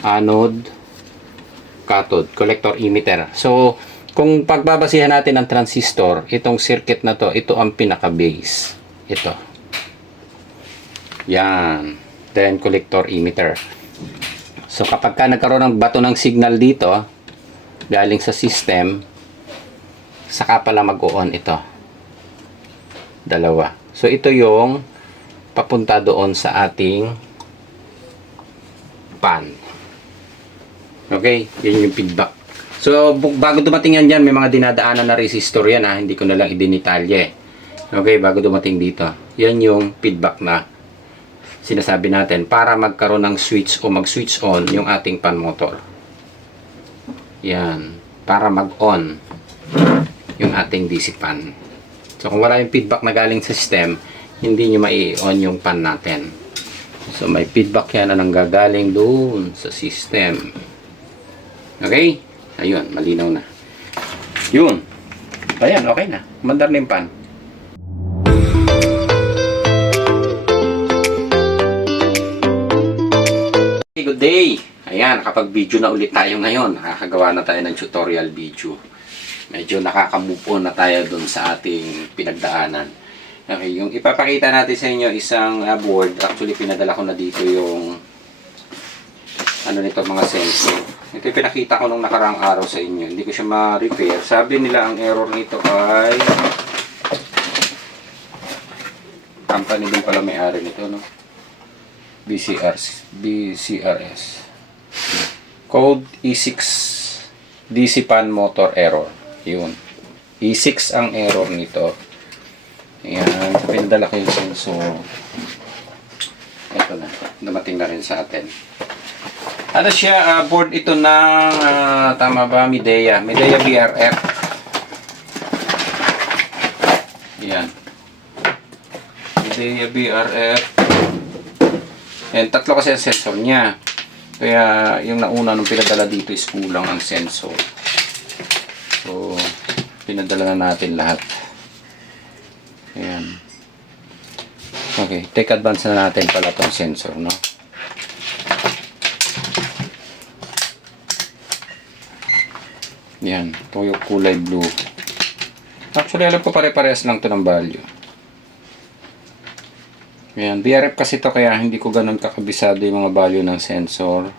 anode, cathode, collector emitter. So, kung pagbabasihan natin ang transistor, itong circuit na to, ito ang pinaka-base. Ito. Yan. Then, collector emitter. So, kapag ka nagkaroon ng bato ng signal dito, galing sa system, saka pala mag-on ito. Dalawa. So, ito yung papunta doon sa ating pan. Okay? Yan yung feedback. So, bago dumating yan dyan, may mga dinadaanan na resistor yan ha. Hindi ko na lang idinitalye. Okay? Bago dumating dito. Yan yung feedback na sinasabi natin para magkaroon ng switch o mag-switch on yung ating pan motor. Yan. Para mag-on yung ating DC fan. So, kung wala yung feedback na galing sa system, hindi nyo mai-on yung pan natin. So, may feedback yan na nanggagaling doon sa system. Okay? Ayun, malinaw na. Yun. Ayan, okay na. Mandar na yung pan. Okay, good day. Ayan, nakapag-video na ulit tayo ngayon. Nakakagawa na tayo ng tutorial video. Medyo nakaka-move on na tayo dun sa ating pinagdaanan. Okay, yung ipapakita natin sa inyo isang board. Actually, pinadala ko na dito yung ano nito, mga sensor. Ito yung pinakita ko nung nakaraang araw sa inyo. Hindi ko siya ma-repair. Sabi nila ang error nito ay company din pala may-ari nito, no? BCRS. Code E6 DC pan motor error. Yun. E6 ang error nito. Ayan. Pinadala ko yung sensor. Ito na. Dumating na rin sa atin. Ano siya, board ito ng, tama ba, Midea BRF. Yan. Midea BRF. And tatlo kasi ang sensor niya. Kaya yung nauna nung pinadala dito is kulang ang sensor. So, pinadala na natin lahat. Ayan. Okay, take advance na natin pala itong sensor, no? Yan, ito yung kulay blue. Actually, alam ko pare-parehas lang ito ng value. Yan, BRF kasi ito kaya hindi ko ganun kakabisado yung mga value ng sensor.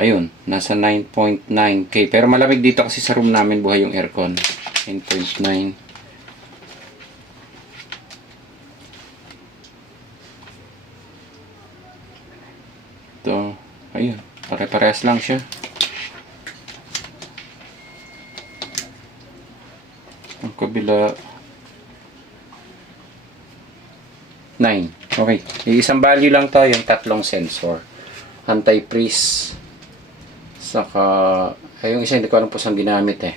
Ayun, nasa 9.9K. Pero malamig dito kasi sa room namin, buhay yung aircon. 9.9. Ito, ayun, pare-parehas lang siya. Ang kabila 9. Okay. Isang value lang to, yung tatlong sensor. Anti-freeze. Saka yung isa hindi ko alam po saan ginamit eh.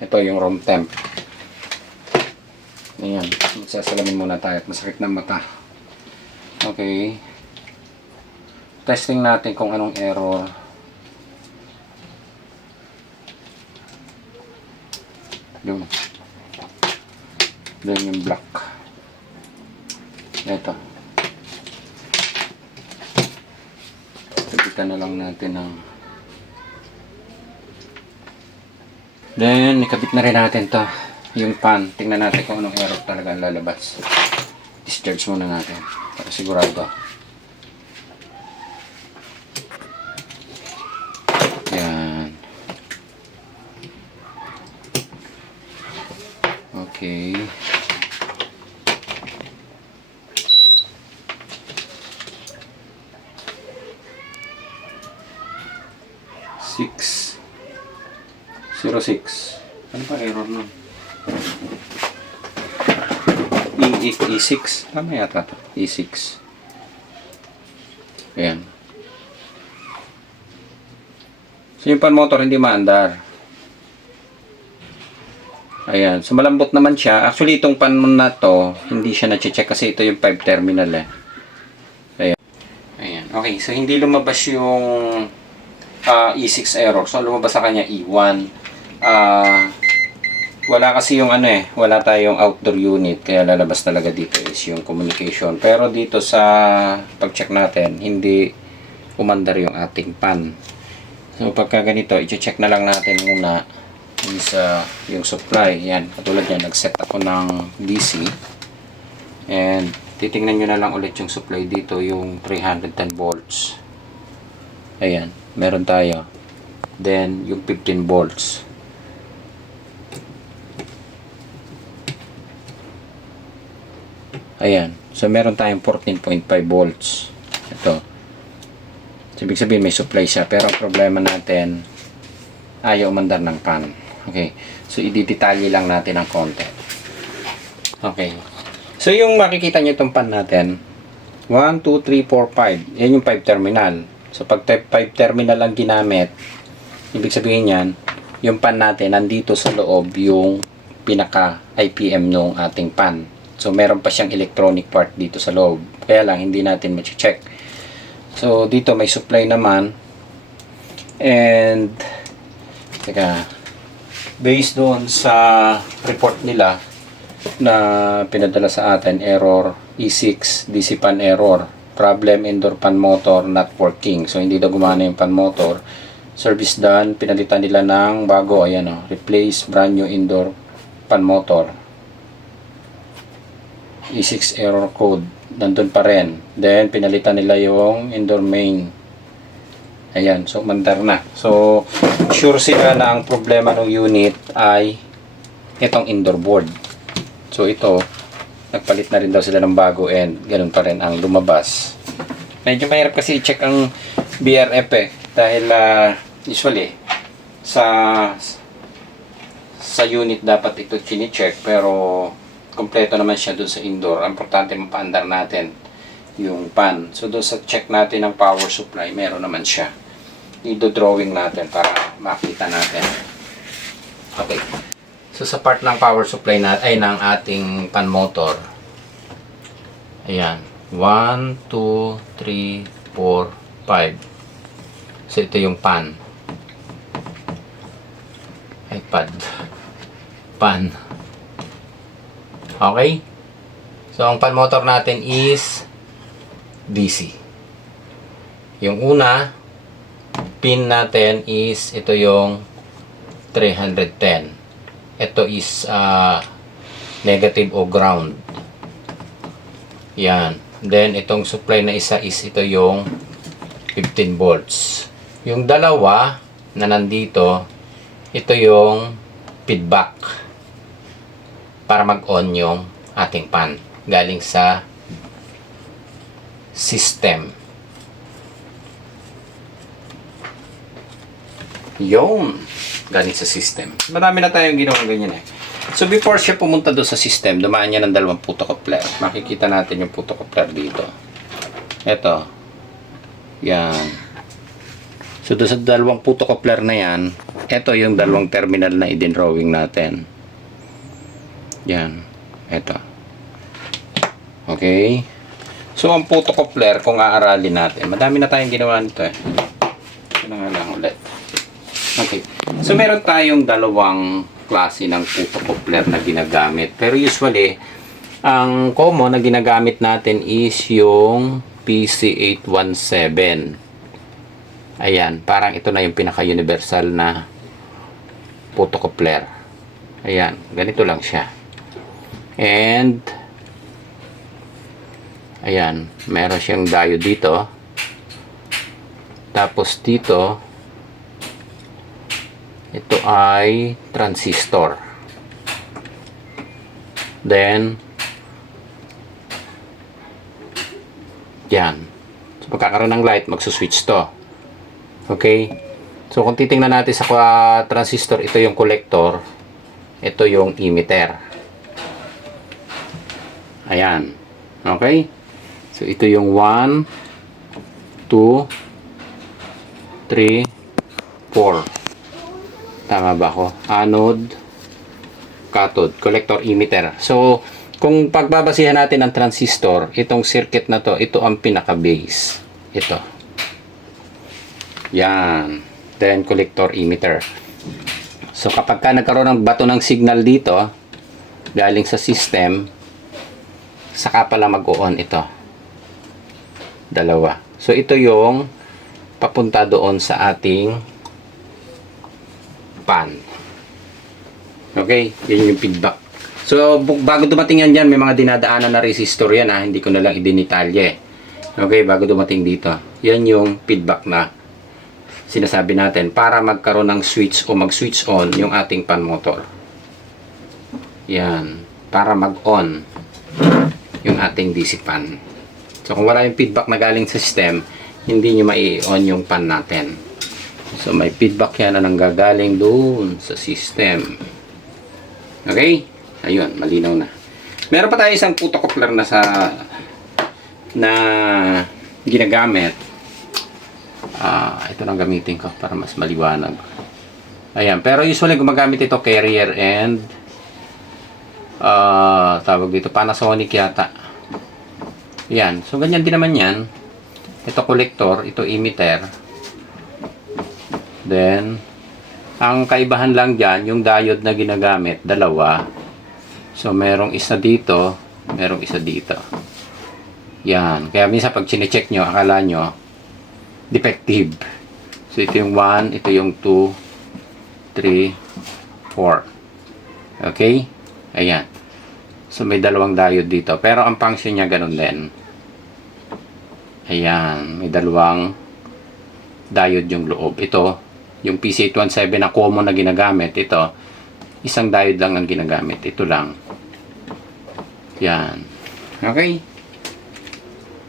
Ito yung room temp. Ayan. Magsasalamin muna tayo at masakit ng mata. Okay. Testing natin kung anong error. Yun. Then yung black. Ito. Kapitan na lang natin ng then ikabit na rin natin to yung pan. Tingnan natin kung anong error talaga ang lalabas. Discharge muna natin para sigurado. Yan. Okay. Six 06. Ano ba error nun? E6. Tama yata ito. E6. Ayan. So yung pan motor hindi maandar. Ayan. So malambot naman siya. Actually itong pan na to, hindi siya na-check kasi ito yung 5 terminal eh. Ayan. Ayan. Okay. So hindi lumabas yung E6 error. So lumabas sa kanya E1. Wala kasi yung ano eh, wala tayong outdoor unit kaya lalabas talaga dito is yung communication. Pero dito sa pag-check natin, hindi umandar yung ating pan. So pagka ganito, i-check na lang natin muna yung supply. Yan, katulad yan, nag-set ako ng DC. And titingnan nyo na lang ulit yung supply dito, yung 310 volts. Ayan, meron tayo. Then, yung 15 volts. Ayan, so meron tayong 14.5 volts. Ito. So, ibig sabihin may supply siya. Pero ang problema natin, ayaw umandar ng pan. Okay, so i-detalye lang natin ng konti. Okay. So, yung makikita nyo itong pan natin, 1, 2, 3, 4, 5. Yan yung 5 terminal. So, pag 5 terminal ang ginamit, ibig sabihin yan, yung pan natin, nandito sa loob yung pinaka IPM nung ating pan. So, meron pa siyang electronic part dito sa loob. Kaya lang, hindi natin ma-check. So, dito may supply naman. And, teka, based doon sa report nila, na pinadala sa atin, error E6 DC pan error, problem indoor pan motor not working. So hindi daw gumana yung pan motor. Service done, pinalitan nila ng bago, ayan o, replace brand new indoor pan motor. E6 error code nandun pa rin. Then pinalitan nila yung indoor main. Ayan, so mandar na. So sure sila na ang problema ng unit ay itong indoor board. So ito, nagpalit na rin daw sila ng bago and ganun pa rin ang lumabas. Medyo mahirap kasi i-check ang BRF dahil usually sa unit dapat ito chine-check pero kompleto naman siya doon sa indoor. Ang importante mapaandar natin yung pan. So doon sa check natin ng power supply, meron naman siya. I-drawing natin para makita natin. Okay. So sa part ng power supply ay ng ating pan motor. Ayan. 1, 2, 3, 4, 5. So ito yung pan. iPad. Pan. Okay? So ang pan motor natin is DC. Yung una, pin natin is ito yung 310. Ito is negative o ground. Yan. Then, itong supply na isa is ito yung 15 volts. Yung dalawa na nandito, ito yung feedback para mag-on yung ating pan. Galing sa system. Yun. Galing sa system. Marami na tayong ginawang ganyan eh. So before siya pumunta doon sa system, dumaan niya ng dalawang puto-coupler. Makikita natin yung puto-coupler dito. Ito. Yan. So doon sa dalawang puto-coupler na yan, ito yung dalawang terminal na i-drawing natin. Yan. Ito. Okay. So ang puto-coupler, kung aaralin natin, madami na tayong ginawa nito eh. Ito na nga lang ulit. Okay. So, meron tayong dalawang klase ng puto-coupler na ginagamit. Pero usually, ang common na ginagamit natin is yung PC817. Ayan. Parang ito na yung pinaka-universal na puto-coupler. Ayan. Ganito lang siya. And, ayan. Meron siyang diode dito. Tapos dito, ito ay transistor. Then, yan. So, pagkakaroon ng light, magsuswitch to. Okay? So, kung titingnan natin sa transistor, ito yung collector. Ito yung emitter. Ayan. Okay? So, ito yung 1, 2, 3, 4. Tama ba ako? Anode, cathode, collector, emitter. So, kung pagbabasihan natin ang transistor, itong circuit na to, ito ang pinaka-base. Ito. Yan. Then, collector, emitter. So, kapag ka nagkaroon ng bato ng signal dito, galing sa system, saka pala mag-on ito. Dalawa. So, ito yung papunta doon sa ating pan. Okay, yan yung feedback. So, bago dumating yan dyan, may mga dinadaanan na resistor yan ha. Hindi ko na lang idinitalye. Okay, bago dumating dito. Yan yung feedback na sinasabi natin para magkaroon ng switch o mag-switch on yung ating pan motor. Yan. Para mag-on yung ating DC fan. So, kung wala yung feedback na galing sa system, hindi nyo mai-on yung pan natin. So, may feedback yan na nanggagaling doon sa system. Okay? Ayun, malinaw na. Meron pa tayo isang photocoupler na ginagamit. Ito nang gamitin ko para mas maliwanag. Ayan, pero usually gumagamit ito carrier and tawag dito Panasonic yata. Ayan, so ganyan din naman yan. Ito collector, ito emitter. Then ang kaibahan lang dyan, yung diode na ginagamit, dalawa. So, merong isa dito, merong isa dito. Yan. Kaya minsan pag chinecheck nyo, akala nyo, defective. So, ito yung 1, ito yung 2, 3, 4. Okay? Ayan. So, may dalawang diode dito. Pero ang function niya ganun din. Ayan. May dalawang diode yung loob. Ito, yung PC817 na common na ginagamit, ito, isang diode lang ang ginagamit. Ito lang. Yan. Okay.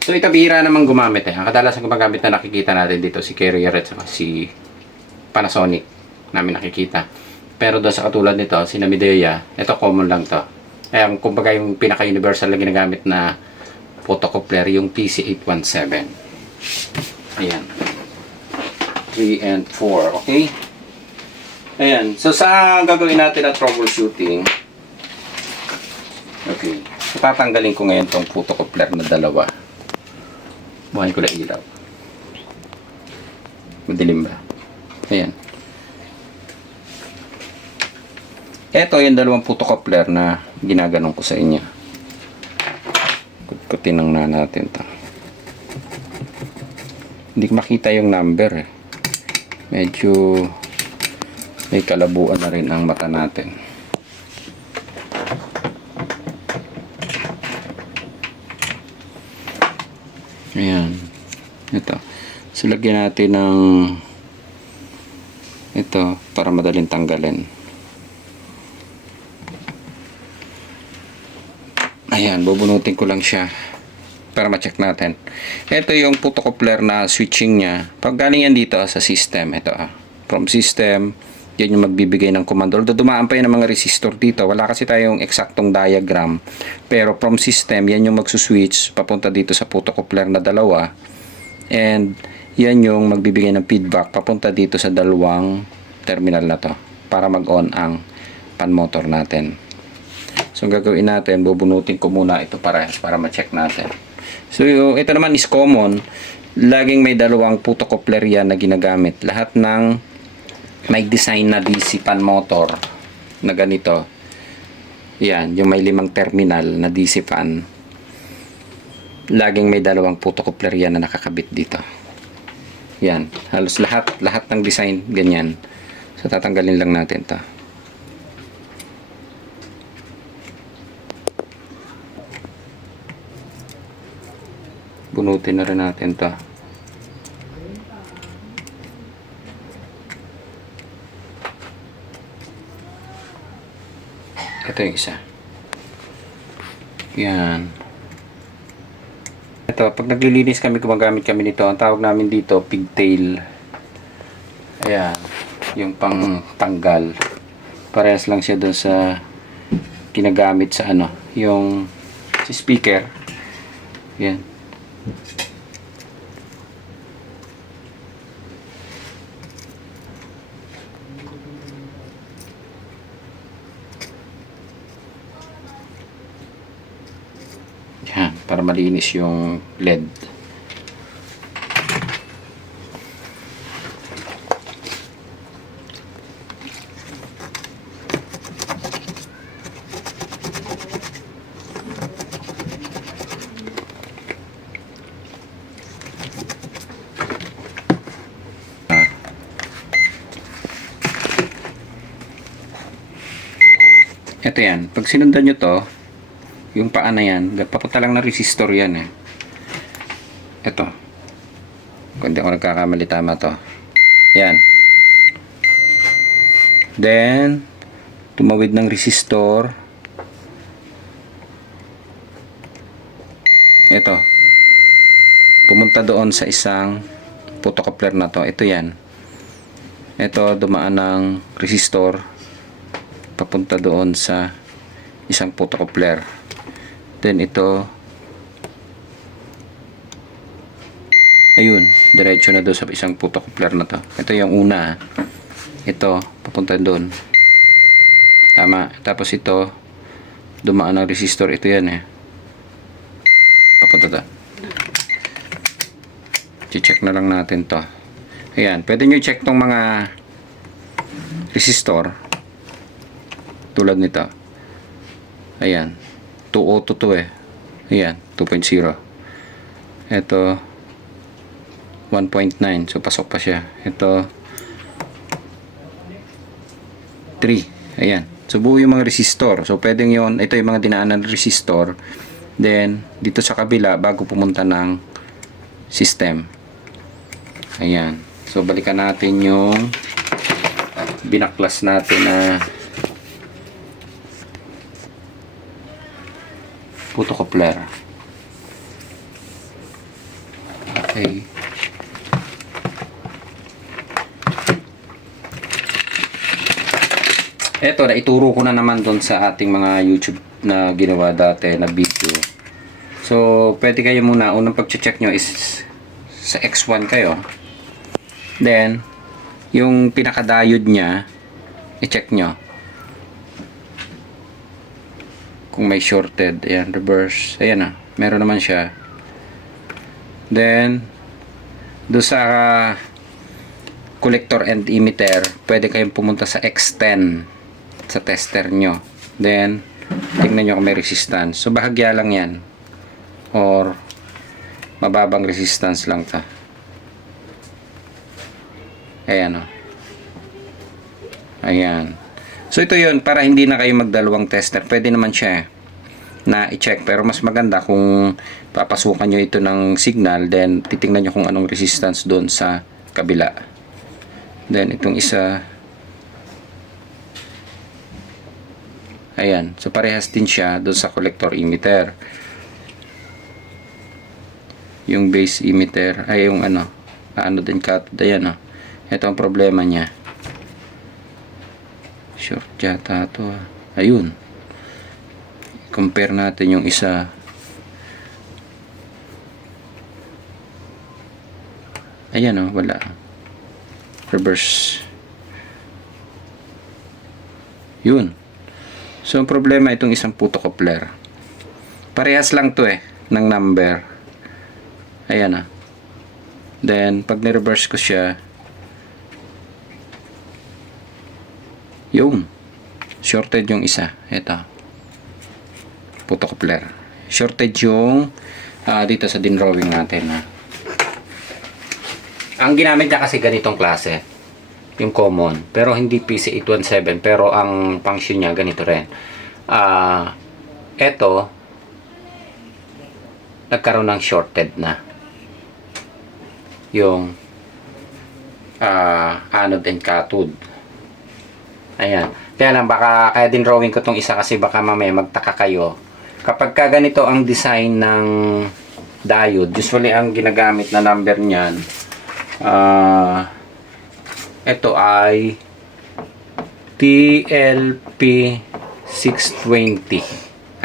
So, ito bihira namang gumamit eh. Ang kadalasan gumagamit na nakikita natin dito si Carrier at saka si Panasonic namin nakikita. Pero doon sa katulad nito, si Namidea, ito common lang to. Kaya kumbaga yung pinaka-universal na ginagamit na photocoupler, yung PC817. Ayan. 3 and 4. Okay? Ayan. So, sa gagawin natin na troubleshooting, okay. So, tatanggalin ko ngayon tong photocoupler na dalawa. Buhayin ko na ilaw. Madilim ba? Ayan. Ito yung dalawang photocoupler na ginaganon ko sa inyo. Kutkutin lang na natin ito. Hindi ko makita yung number eh. Medyo may kalabuan na rin ang mata natin. Ayan. Ito. So, lagyan natin ng ito para madaling tanggalin. Ayan. Bubunutin ko lang siya para ma-check natin. Ito yung photocoupler na switching niya. Pag galing yan dito sa system, ito from system, yan yung magbibigay ng komando. Although dumaan pa yan ng mga resistor dito. Wala kasi tayong eksaktong diagram. Pero from system, yan yung magsuswitch papunta dito sa photocoupler na dalawa. And yan yung magbibigay ng feedback papunta dito sa dalawang terminal na to. Para mag-on ang pan motor natin. So, ang gagawin natin, bubunutin ko muna ito para ma-check natin. So, ito naman is common. Laging may dalawang photocoupler yan na ginagamit. Lahat ng may design na DC fan motor na ganito. Yan, yung may 5 terminal na DC fan. Laging may dalawang photocoupler yan na nakakabit dito. Yan, halos lahat ng design ganyan. So, tatanggalin lang natin 'to. Bunutin na rin natin 'to. Ito yung isa. Yan. Ito, pag naglilinis kami, gumagamit kami nito. Ang tawag namin dito, pigtail. Ayan. Yung pang tanggal. Parehas lang siya doon sa ginagamit sa yung si speaker. Yan. Yan, para malinis yung LED. Ito yan. Pag sinundan nyo to, yung paa na yan, papunta lang ng resistor yan eh. Ito. Kung hindi ako nagkakamali, tama to. Yan. Then, tumawid ng resistor. Ito. Pumunta doon sa isang photocoupler na to. Ito yan. Ito, dumaan ng resistor. Papunta doon sa isang photocoupler. Then, ito. Ayun. Diretso na doon sa isang photocoupler na to. Ito yung una. Ito, papunta doon. Tama. Tapos ito, dumaan ng resistor. Ito yan eh. Papunta doon. I-check na lang natin to. Ayan. Pwede nyo i-check tong mga resistor. Tulad nito. Ayan. 2.0 to eh. Ayan. 2.0. Ito 1.9. So, pasok pa siya. Ito 3. Ayan. So, buo yung mga resistor. So, pwedeng yon. Ito yung mga dinaanan ng resistor. Then, dito sa kabila, bago pumunta ng system. Ayan. So, balikan natin yung binaklas natin na photocoupler. Okay. Eto, naituro ko na naman doon sa ating mga YouTube na ginawa dati na video. So, pwede kayo muna, unang pag-check nyo is sa X1 kayo. Then, yung pinaka-diode nya, i-check nyo. Kung may shorted, ayan, reverse. Ayan na, meron naman siya. Then, do sa collector and emitter, pwede kayong pumunta sa X10 sa tester nyo. Then, tingnan nyo kung may resistance. So, bahagya lang yan. Or, mababang resistance lang ta. Ayan o. Ayan. So, ito yun. Para hindi na kayo magdalawang tester. Pwede naman siya na i-check. Pero mas maganda kung papasukan nyo ito ng signal. Then, titingnan nyo kung anong resistance doon sa kabila. Then, itong isa. Ayan. So, parehas din siya doon sa collector emitter. Yung base emitter. Ay, yung ano din cathode. Ayan o. Ito ang problema niya. Short yata ito. Ayun. Compare natin yung isa. Ayan o. Wala. Reverse. Yun. So, ang problema itong isang photocoupler. Parehas lang to eh. Ng number. Ayan o. Then, pag ni-reverse ko siya, yung shorted yung isa. Ito. Photocoupler. Shorted yung dito sa din-drawing natin. Ang ginamit niya kasi ganitong klase. Yung common. Pero hindi PC817. Pero ang function niya ganito rin. Ito nagkaroon ng shorted na. Yung anode and cathode. Ayan. Kaya lang, kaya din drawing ko tong isa kasi baka mamaya magtaka kayo. Kapag ka ganito ang design ng diode, usually ang ginagamit na number niyan, ito ay TLP620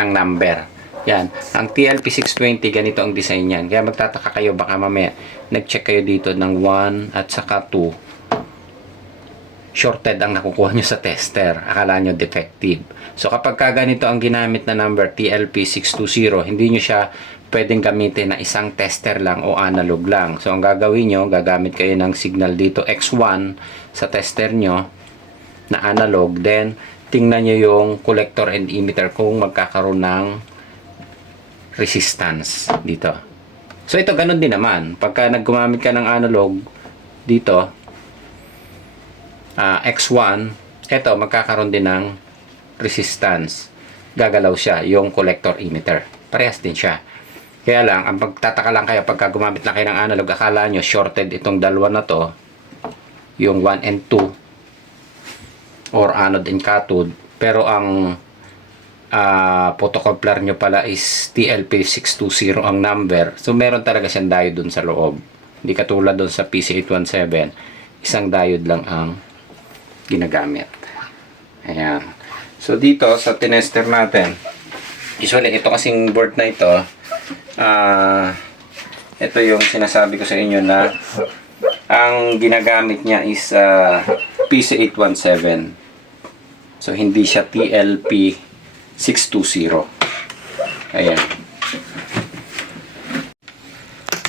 ang number. Yan. Ang TLP620, ganito ang design niyan. Kaya magtataka kayo, baka mamaya nag-check kayo dito ng 1 at saka 2. Shorted ang nakukuha nyo sa tester. Akala nyo defective. So, kapag ganito ang ginamit na number, TLP620, hindi nyo siya pwedeng gamitin na isang tester lang o analog lang. So, ang gagawin nyo, gagamit kayo ng signal dito, X1, sa tester nyo, na analog. Then, tingnan nyo yung collector and emitter kung magkakaroon ng resistance dito. So, ito ganun din naman. Pagka naggumamit ka ng analog dito, X1, ito magkakaroon din ng resistance, gagalaw siya, yung collector emitter. Parehas din siya. Kaya lang, ang pagtataka lang kayo, pagka gumamit na kayo ng analog, akala nyo shorted itong dalawa na to, yung 1 and 2, or anode and cathode. Pero ang photocoupler nyo pala is TLP620 ang number. So, meron talaga siyang diode dun sa loob. Hindi katulad dun sa PC817, isang diode lang ang ginagamit. Ayan. So, dito sa tinester natin, usually, ito kasing board na ito, ito yung sinasabi ko sa inyo na ang ginagamit niya is PC817. So, hindi siya TLP620. Ayan.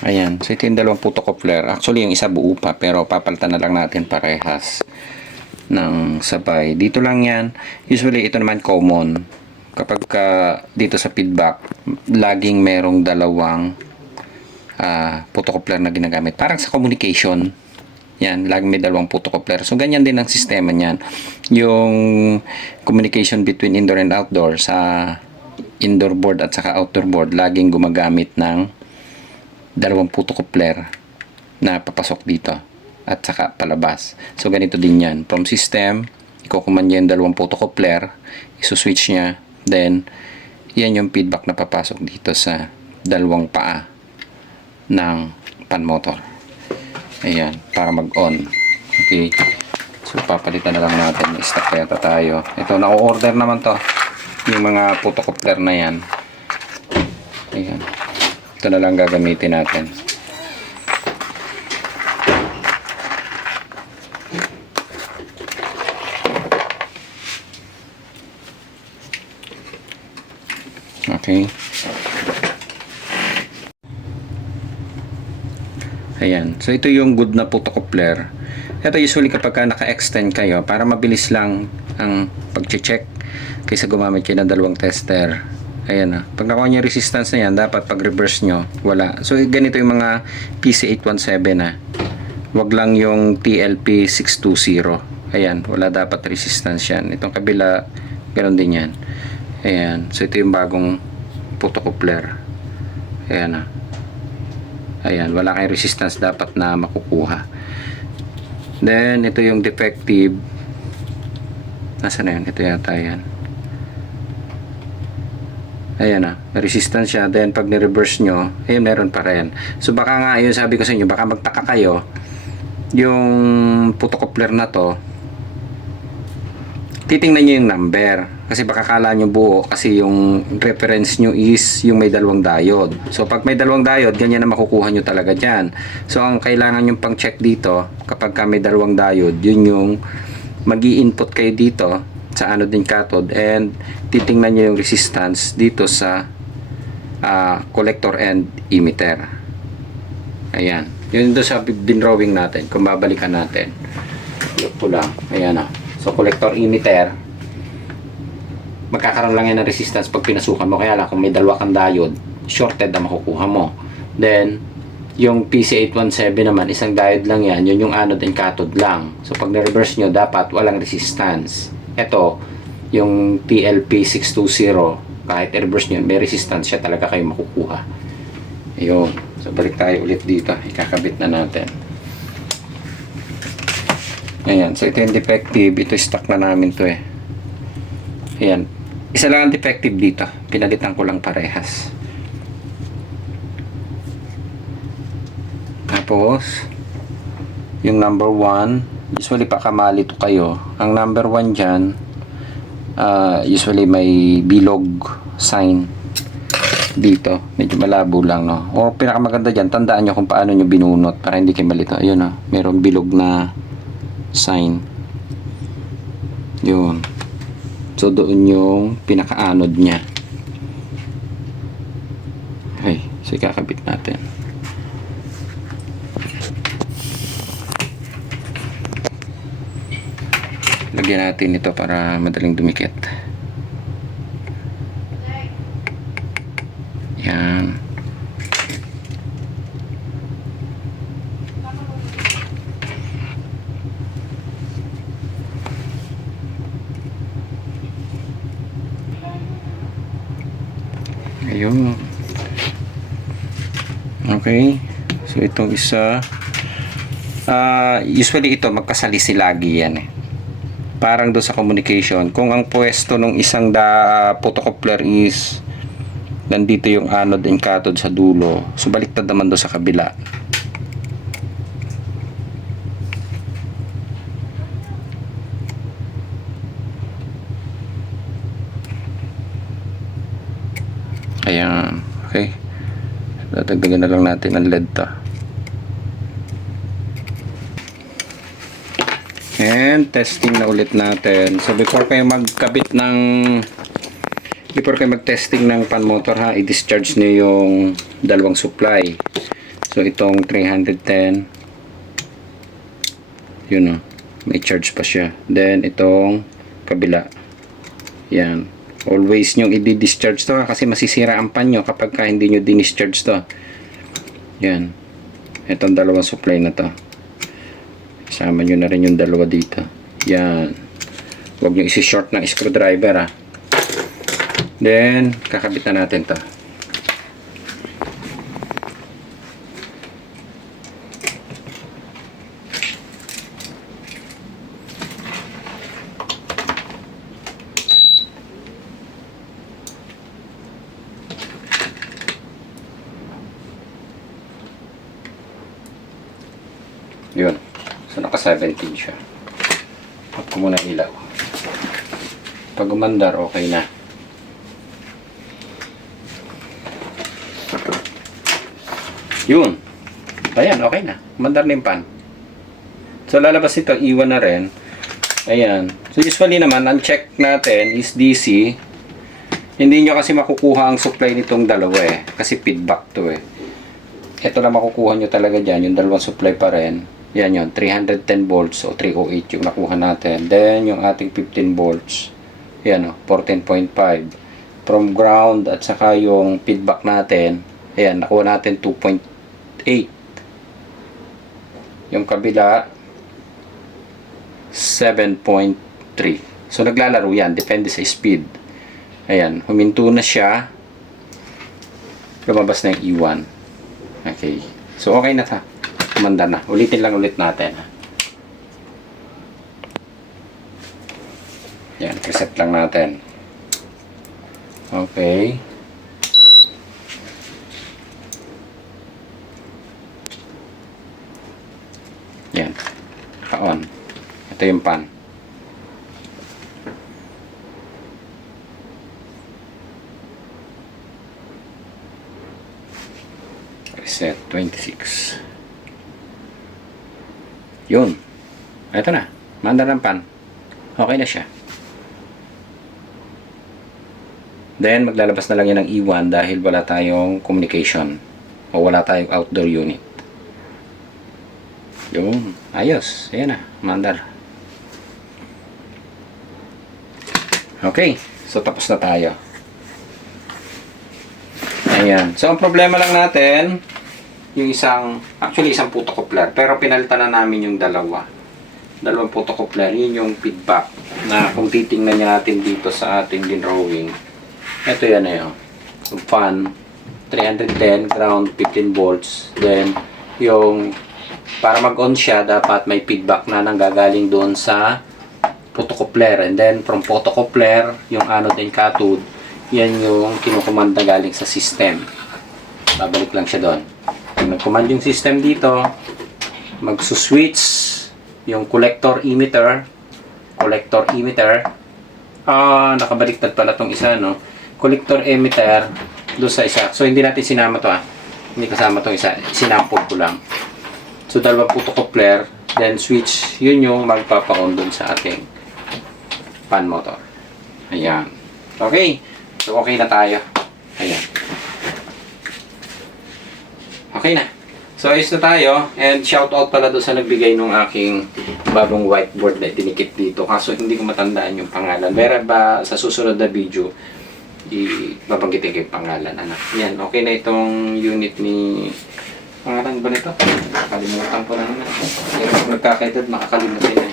Ayan. So, ito yung dalawang photocoupler. Actually, yung isa buo pa, pero papalitan na lang natin parehas ng sabay. Dito lang yan. Usually, ito naman common. Kapag dito sa feedback, laging merong dalawang photocoupler na ginagamit. Parang sa communication. Yan, laging may dalawang photocoupler. So, ganyan din ang sistema niyan. Yung communication between indoor and outdoor sa indoor board at saka outdoor board, laging gumagamit ng dalawang photocoupler na papasok dito at saka palabas. So, ganito din yan. From system, ikukuman niya yung dalawang photocoupler, isuswitch niya, then, yan yung feedback na papasok dito sa dalawang paa ng fan motor. Ayan, para mag-on. Okay. So, papalitan na lang natin. Stock yata tayo. Ito, na-order naman to. Yung mga photocoupler na yan. Ayan. Ito na lang gagamitin natin. Okay. Ayan. So, ito yung good na photocoupler. Ito usually kapag naka-extend kayo, para mabilis lang ang pag-check kaysa gumamit kayo ng dalawang tester. Ayan na. Pag nakuha nyo yung resistance na yan, dapat pag reverse nyo, wala. So, ganito yung mga PC817 na. Wag lang yung TLP620. Ayan. Wala dapat resistance yan. Itong kabila, ganoon din yan. Ayan. So, ito yung bagong photocoupler. Ayan na. Ayan. Wala kayong resistance dapat na makukuha. Then, ito yung defective. Nasaan na yun? Ito yata yan. Ayan na, resistance siya. Then pag ni-reverse nyo, meron pa rin. So baka nga, yun sabi ko sa inyo, baka magtaka kayo, yung photocoupler na to, titingnan nyo yung number. Kasi baka kala nyo buo, kasi yung reference nyo is yung may dalawang diode. So pag may dalawang diode, ganyan na makukuha nyo talaga dyan. So ang kailangan nyo pang check dito, kapag may dalawang diode, yun yung mag-i-input kayo dito sa anode and cathode, and titingnan nyo yung resistance dito sa collector and emitter. Ayan. Yun doon sa drawing natin, kung babalikan natin. Look po lang. Ayan na. So, collector emitter, magkakaroon lang yan ng resistance pag pinasukan mo. Kaya lang, kung may dalawa kang diode, shorted na makukuha mo. Then, yung PC817 naman, isang diode lang yan. Yun yung anode and cathode lang. So, pag na-reverse nyo, dapat walang resistance. Ito, yung TLP620, kahit i-reverse nyo, may resistance siya talaga kayo makukuha. Ayun. So, balik tayo ulit dito. Ikakabit na natin. Ayan. So, ito yung defective. Ito stock na namin to eh. Ayan. Isa lang ang defective dito. Pinalitan ko lang parehas. Tapos, yung number 1, usually pakamali to kayo. Ang number 1 dyan, usually may bilog sign dito. Medyo malabo lang, no? O pinakamaganda dyan, tandaan nyo kung paano nyo binunot para hindi kayo malito. Ayun, no? Merong bilog na sign. Yun. So, doon yung pinaka-anode nya. Okay. So, ikakabit natin. Lagyan natin ito para madaling dumikit. Yan. Ayun. Okay. So, itong isa. Usually ito, magkasalisi-lagi yan eh. Parang doon sa communication. Kung ang pwesto ng isang photocoupler is nandito yung anode and cathode sa dulo, so baliktad naman doon sa kabila. Ayan. Okay. Dadagdagan na lang natin ang LED to. And testing na ulit natin. So before kayo magkabit ng mag-testing ng fan motor ha, i-discharge nyo yung dalawang supply. So itong 310, yun o, may charge pa siya. Then itong kabila, yan. Always nyo i-discharge to ha, kasi masisira ang pan nyo kapag hindi nyo discharge to. Yan. Itong dalawang supply na to. Kasama nyo na rin yung dalawa dito. Yan. Huwag nyo isi-short ng screwdriver ha. Then, kakabit na natin to. Yun. So, naka 17 siya. Pag ko muna ilaw. Pag umandar, okay na. Yun. Ayan, okay na. Umandar na yung pan. So, lalabas ito. Iwan na rin. Ayan. So, usually naman, ang check natin is DC. Hindi nyo kasi makukuha ang supply nitong dalawa eh. Kasi feedback to eh. Ito lang makukuha nyo talaga dyan. Yung dalawang supply pa rin. Yan yun, 310 volts o 308 yung nakuha natin. Then, yung ating 15 volts, yan o, 14.5. From ground at saka yung feedback natin, ayan, nakuha natin 2.8. Yung kabila, 7.3. So, naglalaro yan, depende sa speed. Ayan, huminto na siya. Lumabas na yung E1. Okay. So, okay na ta. Kumanda na. Ulitin lang ulit natin. Yan, reset lang natin. Okay. Yan. Naka-on. Ito yung pan. Reset 26. Yun. Ito na. Mandar ng pan. Okay na siya. Then, maglalabas na lang yan ng E1 dahil wala tayong communication o wala tayong outdoor unit. Yun. Ayos. Ayan na. Mandar. Okay. So, tapos na tayo. Ayan. So, ang problema lang natin, yung isang photocoupler, pero pinalitan na namin yung dalawang photocoupler. Yun yung feedback na kung titingnan natin dito sa ating drawing, ito yan eh, yung fan 310 ground 15 volts. Then yung para mag-on siya dapat may feedback na nanggagaling doon sa photocoupler, and then from photocoupler yung anode and cathode, yan yung kinukomanda galing sa system. Babalik lang siya doon. Nag-command yung system dito, magsuswitch yung collector emitter, nakabaliktad pala tong isa, no? Collector emitter doon sa isa. So hindi natin sinama to hindi kasama tong isa, sinample ko lang. So dalawang photocoupler, then switch, yun yung magpapa-on doon sa ating fan motor. Ayan. Okay. So okay na tayo. Ayan. Okay na. So, ayos na tayo. And shoutout pala doon sa nagbigay ng aking bagong whiteboard na itinikit dito. Kaso hindi ko matandaan yung pangalan. Meron ba sa susunod na video, babanggitin ko yung pangalan. Anak. Yan. Okay na itong unit ni... Pangalan ba nito? Nakalimutan ko na naman. Pero pag nagkakaedad, makakalimutan na.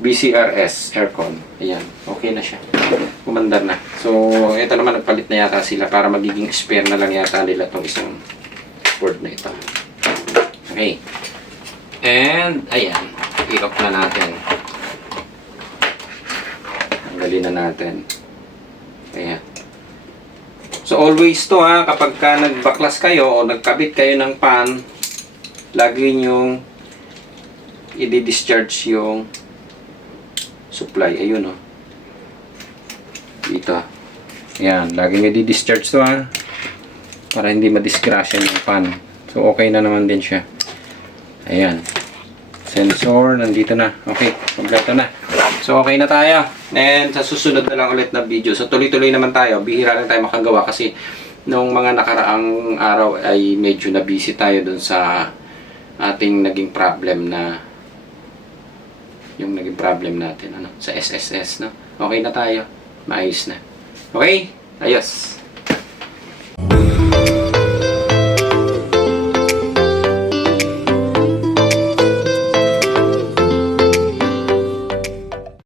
BCRS aircon. Ayan, okay na siya. Umandar na. So, ito naman, nagpalit na yata sila para magiging spare na lang yata nila itong isang board na ito. Okay. And, ayan. I-off na natin. Tanggalin na natin. Ayan. So, always to ha, kapag ka nagbaklas kayo o nagkabit kayo ng pan, lagi nyong i-discharge yung supply. Ayun o. Dito. Ayan, lagi nyo i-discharge to ha, para hindi madisgrasya yung pan. So, okay na naman din siya. Ayan. Sensor, nandito na. Okay, kompleto na. So, okay na tayo. And sa susunod na lang ulit na video. So, tuloy-tuloy naman tayo. Bihira lang tayo makagawa kasi nung mga nakaraang araw ay medyo na busy tayo dun sa ating naging problem na yung naging problem natin ano, sa SSS. No? Okay na tayo. Maayos na. Okay? Ayos.